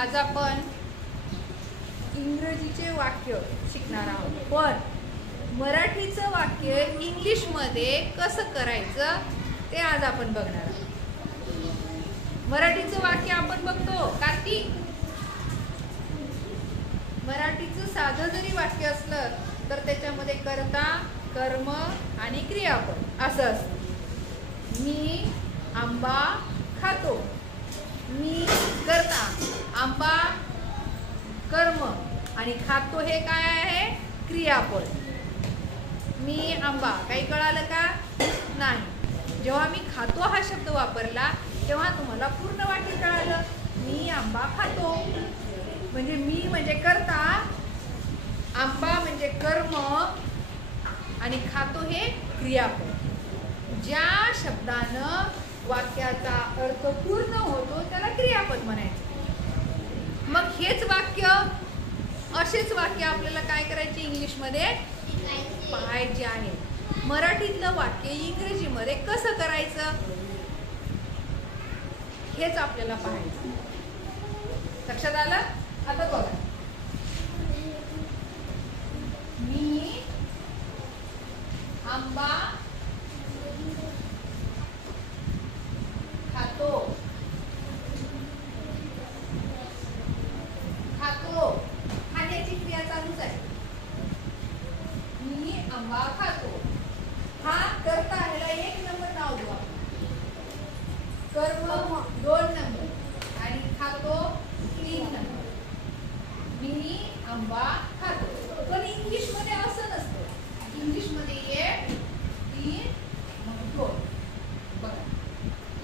आज आपण इंग्रजीचे वाक्य शिकणार आहोत, पण मराठीचं वाक्य इंग्लिशमध्ये कसं करायचं ते आज आपण बघणार आहोत। मराठीचं वाक्य आपण बघतो कार्तिक। मराठीचं साधं जरी वाक्य असलं तर त्याच्यामध्ये कर्ता, कर्म आणि क्रियापद असं असतं। मी आंबा खातो। मी कर्ता, आंबा कर्म आणि खातो हे काय आहे? क्रियापद। मी आंबा, काही कळालं का? नाही। जेव्हा मी खातो हा शब्द वापरला तेव्हा तुम्हाला पूर्ण वाक्य कळालं। मी आंबा खातो म्हणजे मी म्हणजे कर्ता, आंबा म्हणजे कर्म आणि खातो हे क्रियापद। ज्या शब्दानं वाक्याचा अर्थ पूर्ण होतो त्याला क्रियापद म्हणायचं। मग हेच वाक्य, असेच वाक्य आपल्याला काय करायचे इंग्लिशमध्ये पाहायचे आहे। मराठीतलं वाक्य इंग्रजीमध्ये कसं करायचं हेच आपल्याला पाहायचं। लक्षात आलं? आता बघा, मी आंबा खातो। खातो खाण्याची क्रिया चालूच आहे। मी आंबा खातो हा कर्ता, ह्याला 1 नंबर नाव देऊ आपण। कर्म 2 नंबर आणि खातो 3 नंबर। मी आंबा खातो। पण इंग्लिश मध्ये असं नसतं। इंग्लिश मध्ये 1 3 मग 2 बघा,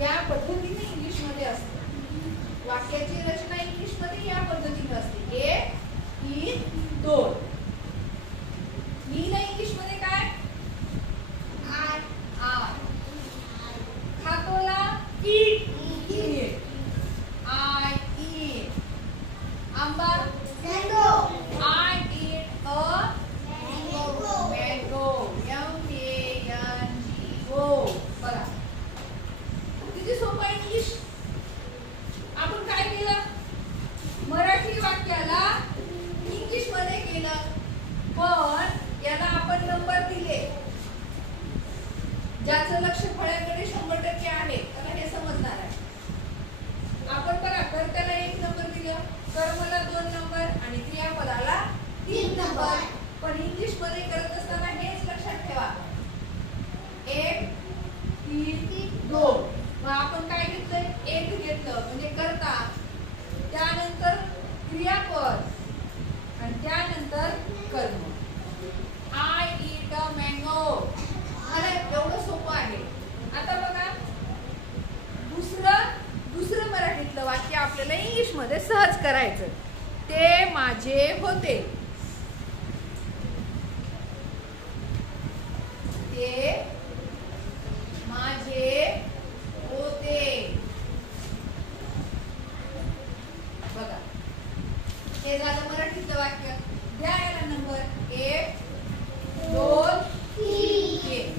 या पद्धतीने इंग्लिश मध्ये असतं। वाक्याची रचना इंग्लिश मध्ये या पद्धतीने असते 1 3 2। मी ला इंग्लिश मध्ये काय? I I. खातोला ईट ईट, आय ईट। आंबा mango, I eat a mango, MANGO। बघा किती सोपं आहे इंग्लिश। आपण काय केलं? मराठी वाक्याला इंग्लिश मध्ये केलं, पण याला आपण नंबर दिले। ज्याचं लक्ष फळ्याकडे 100% आहे त्याला हे समजणार आहे। आपण बघा, कर्त्याला 1 नंबर दिलं, कर्मला 2 नंबर आणि क्रियापदाला 3 नंबर। पण इंग्लिश मध्ये करत असताना हेच लक्षात ठेवा, 1 3 2। मग आपण काय घेतलंय? 1 घेतलं म्हणजे कर्ता, त्यानंतर क्रियापद आणि त्यानंतर कर्म। I eat a mango. अरे एवढं सोपं आहे। आता बघा, दुसरं मराठीतलं वाक्य आपल्याला इंग्लिश मध्ये सहज करायचं। ते माझे होते। ते माझे होते। बघा, हे झालं मराठीतलं वाक्य। द्या याला नंबर 1 2 3।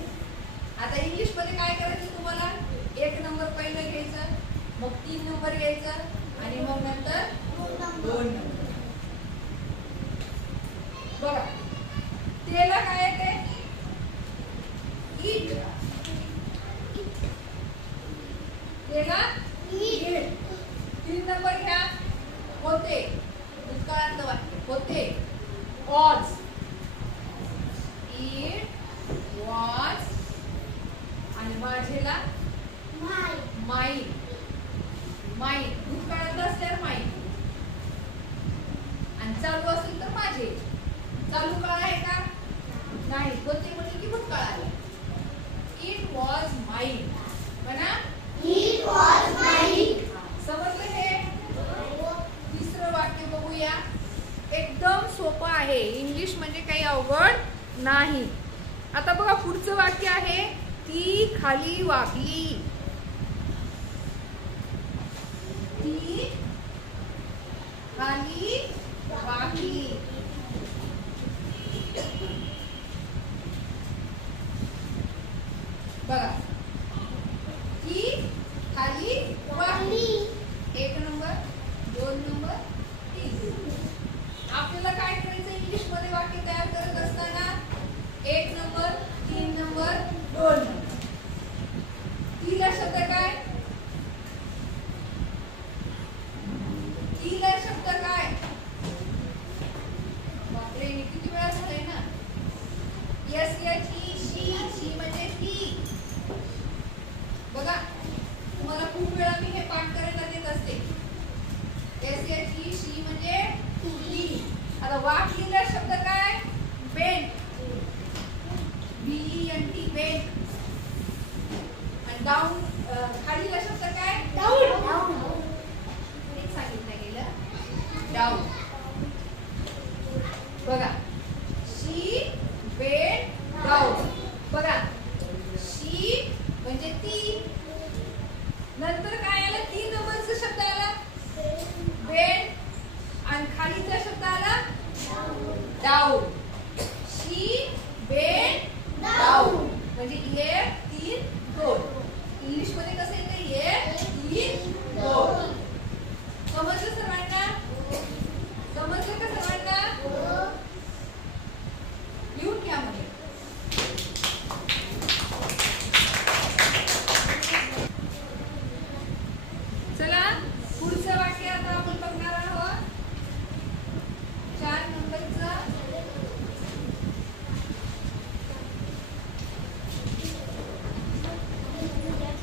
आता इंग्लिश मध्ये काय करायचं तुम्हाला? 1 नंबर पहिलं घ्यायचं, मग 3 नंबर घ्यायचं आणि मग नंतर 2 नंबर। बघा, तेला काय येते? ईट। तेला ईट। 3 नंबर घ्या, होते। भूतकाळातलं वाक्य होते, वॉज। ईट वॉज आणि माझेला माई। माई भूतकाळातलं असल्यावर माई आणि चालू असेल तर माझे। चालू काळ आहे का? नाही, होते म्हणजे की भूतकाळ आला। इट वॉज माईन म्हणा, इट वॉज माईन। समजलं हे? तिसरं वाक्य बघूया। एकदम सोपं आहे, इंग्लिश म्हणजे काही अवघड नाही। आता बघा, पुढचं वाक्य आहे ती खाली वाकली। ती खाली वाकली। बघा, ती खाली वाकली। 1 नंबर 2 नंबर आता वाट लिहिला शब्द काय? बेंट. BENT bent. आणि डाऊन खालीला शब्द काय? डाऊन. एक सांगितलं गेलं डाऊन. बघा शी बेंट डाऊन. बघा शी म्हणजे ती. नंतर काय आलं? 3 नंबरचा शब्द आला बेंट आणि खालीचा शब्द आला डाऊन. शी बेंट डाऊन म्हणजे 1 3 2. इंग्लिश मध्ये कसं येतं? 1 3 2. समजलं सर्वांना? समजलं का सर्वांना? लिहून घ्या म्हणजे. चला पुढचं वाक्य आता आपण बघणार आहोत. 4 नंबरचं.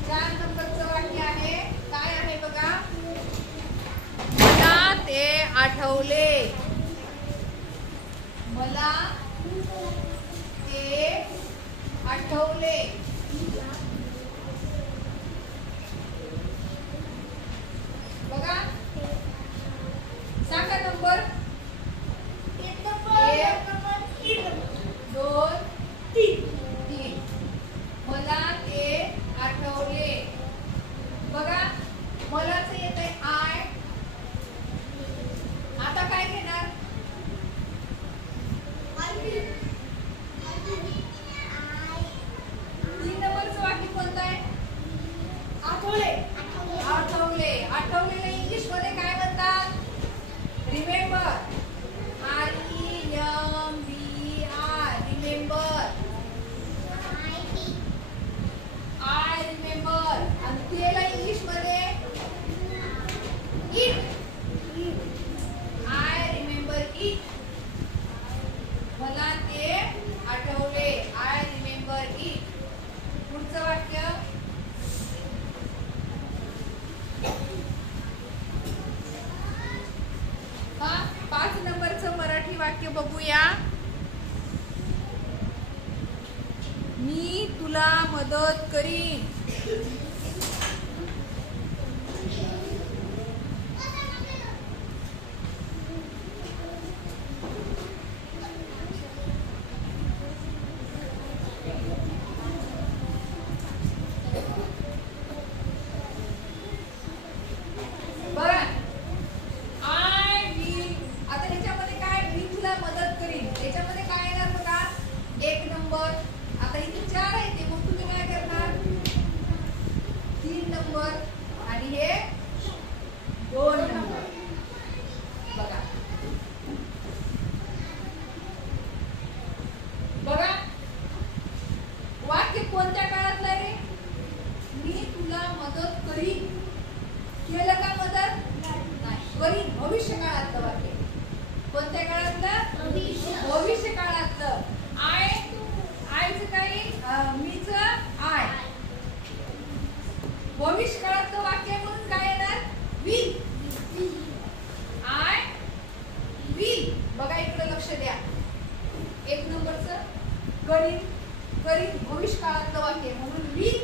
4 नंबरचं वाक्य आहे. काय आहे बघा? मला ते आठवले. मला ते आठवले. बघा सांगा नंबर. 1 2 3. मला ते आठवले. बघा मलाच येत आहे आय. आता काय घेणार? 3 नंबरचं वाक्य कोणतं आहे? आठवले. आठवले. आठवलेला इंग्लिश मध्ये काय म्हणतात? Remember. REMBR. Remember. I remember. आणि तेला इंग्लिश मध्ये इट. I remember it. मला ते आठवले. I remember it. पुढचं वाक्य. हा 5 नंबरचं मराठी वाक्य बघूया. मी तुला मदत करीन. बघा आय विल. आता ह्याच्यामध्ये काय? मी तुला मदत करीन. याच्यामध्ये काय येणार बघा? 1 नंबर. आता इथे 4 आहे ते, मग तुम्ही काय करणार? 3 नंबर आणि हे 2 नंबर. बघा बघा वाक्य कोणत्या काळातलं रे? मी तुला मदत करीन. केलं का मदत? नाही. करीन भविष्य काळातलं वाक्य. कोणत्या काळातलं? भविष्य काळातलं. आयचं काय? मीच आय. भविष्य काळातलं वाक्य म्हणून काय येणार? विल. I will. बघा इकडे लक्ष द्या. 1 नंबरचं करीन. करीन भविष्य काळातलं वाक्य म्हणून विल.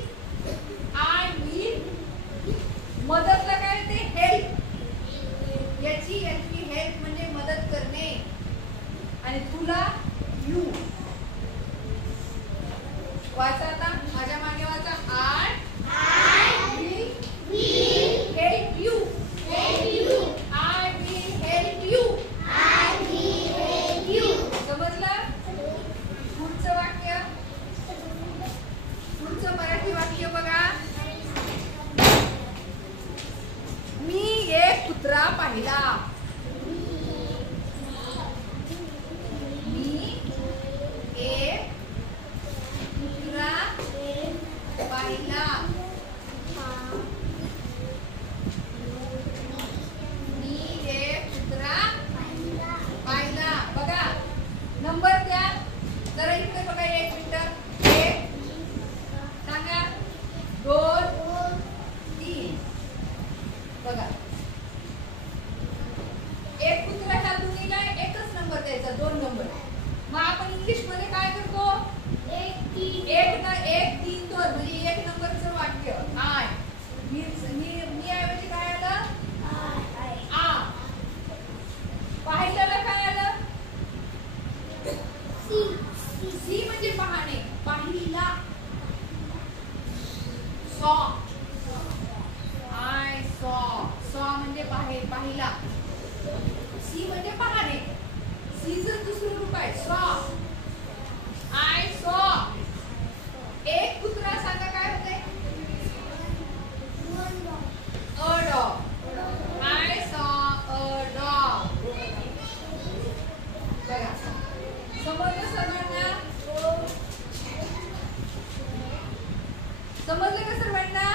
I will. मदतला काय ते? हेल्प. याची हेल्प म्हणजे मदत करणे. आणि तुला यू. वाचा आता माझ्या मागे वाचा. I will help you. I will help you. समजलं? पुढचं वाक्य. पुढचं मराठी वाक्य बघा. मी एक कुत्रा पाहिला. मी एक कुत्रा सी म्हणजे पाहणे, पाहिला. सॉ, आय सॉ, सॉ म्हणजे पाहिला. सी म्हणजे पाहणे, सीचं दुसरं रूप आहे सॉ. I saw. एक कुत्रा सांगा काय होते? A dog. I saw a dog. बघा समजलं सर्वांना? समजलं का सर्वांना?